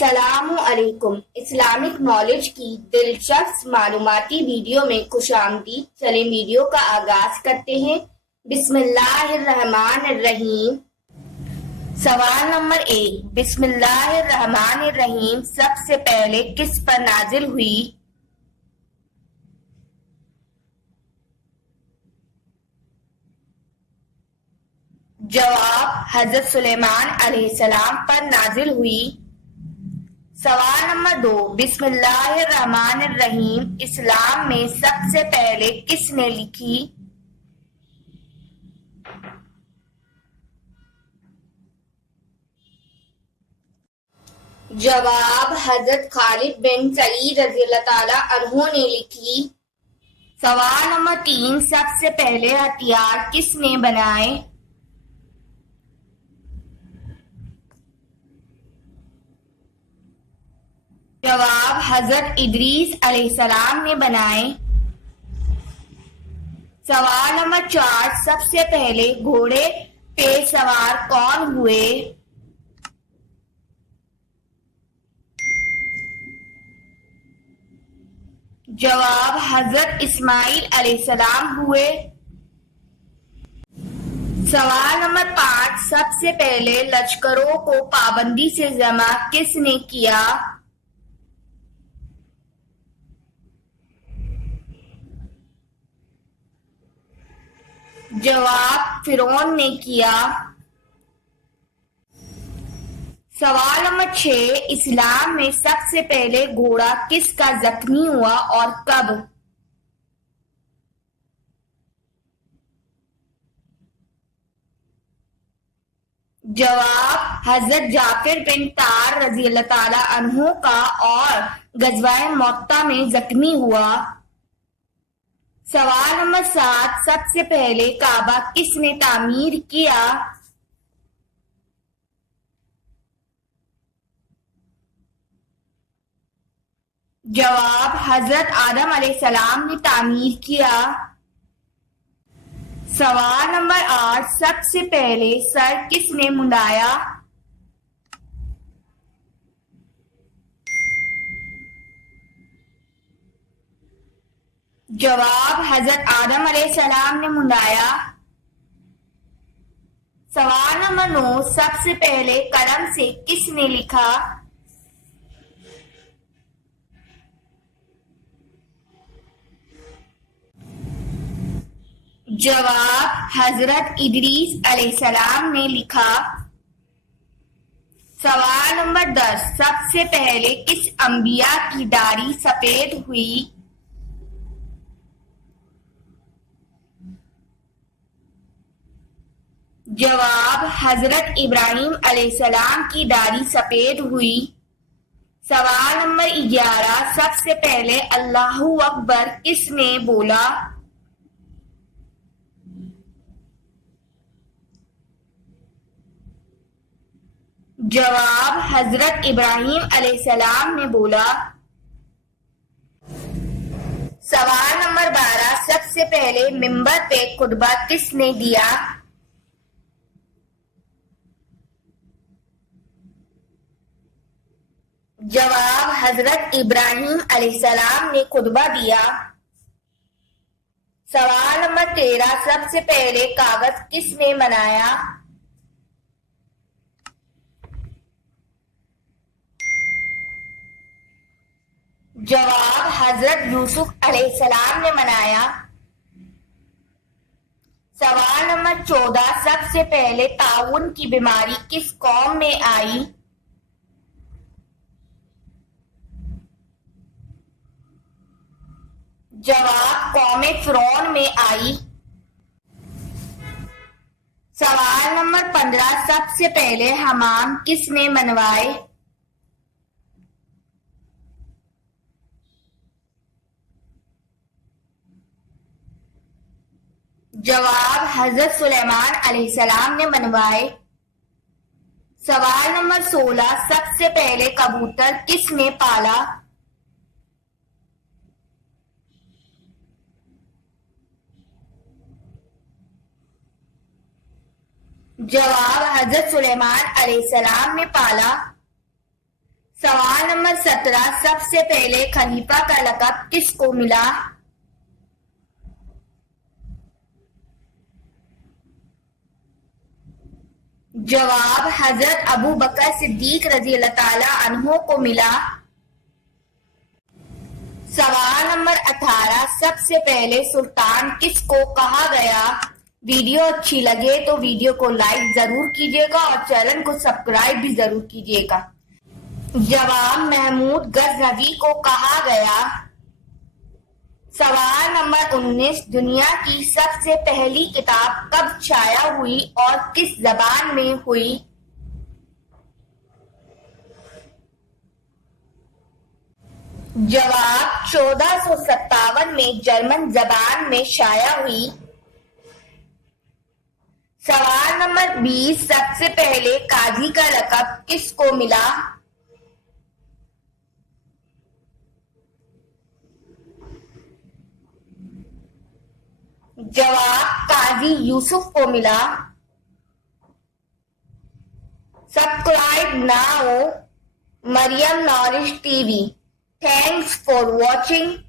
السلام علیکم۔ Islamic knowledge کی دلچسپ معلوماتی ویڈیو میں خوش آمدید۔ چلیں ویڈیو کا آغاز کرتے ہیں۔ بسم اللہ الرحمن الرحیم۔ سوال نمبر 1، بسم اللہ الرحمن الرحیم سب سے پہلے کس پر نازل ہوئی؟ جواب، حضرت سلیمان علیہ السلام پر نازل ہوئی۔ سوال نمبر 2، بسم اللہ الرحمن الرحیم اسلام میں سب سے پہلے کس نے لکھی؟ جواب، حضرت خالد بن سعید رضی اللہ تعالیٰ عنہ نے لکھی۔ سوال نمبر 3، سب سے پہلے ہتھیار کس نے بنائے؟ جواب، حضرت ادریس علیہ السلام نے بنائے۔ سوال نمبر 4، سب سے پہلے گھوڑے پہ سوار کون ہوئے؟ جواب، حضرت اسماعیل علیہ السلام ہوئے۔ سوال نمبر 5، سب سے پہلے لشکروں کو پابندی سے جمع کس نے کیا؟ جواب، فرعون نے کیا۔ سوال نمبر 6، اسلام میں سب سے پہلے گھوڑا کس کا زخمی ہوا اور کب؟ جواب، حضرت جعفر بن طار رضی اللہ تعالیٰ عنہ کا اور غزوہ مؤتہ میں زخمی ہوا۔ سوال نمبر 7، سب سے پہلے کعبہ کس نے تعمیر کیا؟ جواب، حضرت آدم علیہ السلام نے تعمیر کیا۔ سوال نمبر 8، سب سے پہلے سر کس نے منڈایا؟ جواب، حضرت آدم علیہ السلام نے منڈایا۔ سوال نمبر 9، سب سے پہلے قلم سے کس نے لکھا؟ جواب، حضرت ادریس علیہ السلام نے لکھا۔ سوال نمبر 10، سب سے پہلے کس انبیاء کی داڑھی سفید ہوئی؟ جواب، حضرت ابراہیم علیہ السلام کی داڑھی سفید ہوئی۔ سوال نمبر 11، سب سے پہلے اللہ اکبر کس نے بولا؟ جواب، حضرت ابراہیم علیہ السلام نے بولا۔ سوال نمبر 12، سب سے پہلے منبر پہ خطبہ کس نے دیا؟ جواب، حضرت ابراہیم علیہ السلام نے خطبہ دیا۔ سوال نمبر 13، سب سے پہلے کاغذ کس نے بنایا؟ جواب، حضرت یوسف علیہ السلام نے بنایا۔ سوال نمبر 14، سب سے پہلے طاعون کی بیماری کس قوم میں آئی؟ جواب، قوم فرعون میں آئی۔ سوال نمبر 15، سب سے پہلے حمام کس نے بنوائے؟ جواب، حضرت سلیمان علیہ السلام نے بنوائے۔ سوال نمبر 16، سب سے پہلے کبوتر کس نے پالا؟ جواب حضرت سلیمان علیہ السلام نے پالا۔ سوال 17 سب سے پہلے خلیفہ کا لقب کس کو ملا؟ جواب حضرت ابو بکر صدیق رضی اللہ تعالی عنہ کو ملا۔ سوال نمبر 18 سب سے پہلے سلطان کس کو کہا گیا؟ ویڈیو اچھی لگے تو ویڈیو کو لائک ضرور کیجیے گا اور چینل کو سبسکرائب بھی ضرور کیجیے گا۔ جواب محمود غزنوی کو کہا گیا۔ سوال نمبر 19 دنیا کی سب سے پہلی کتاب کب شائع ہوئی اور کس زبان میں ہوئی؟ جواب 1457 میں جرمن زبان میں شائع ہوئی۔ سوال نمبر 20 سب سے پہلے قاضی کا لقب کس کو ملا؟ جواب قاضی یوسف کو ملا۔ Subscribe now Maryam nourish T V. Thanks for watching.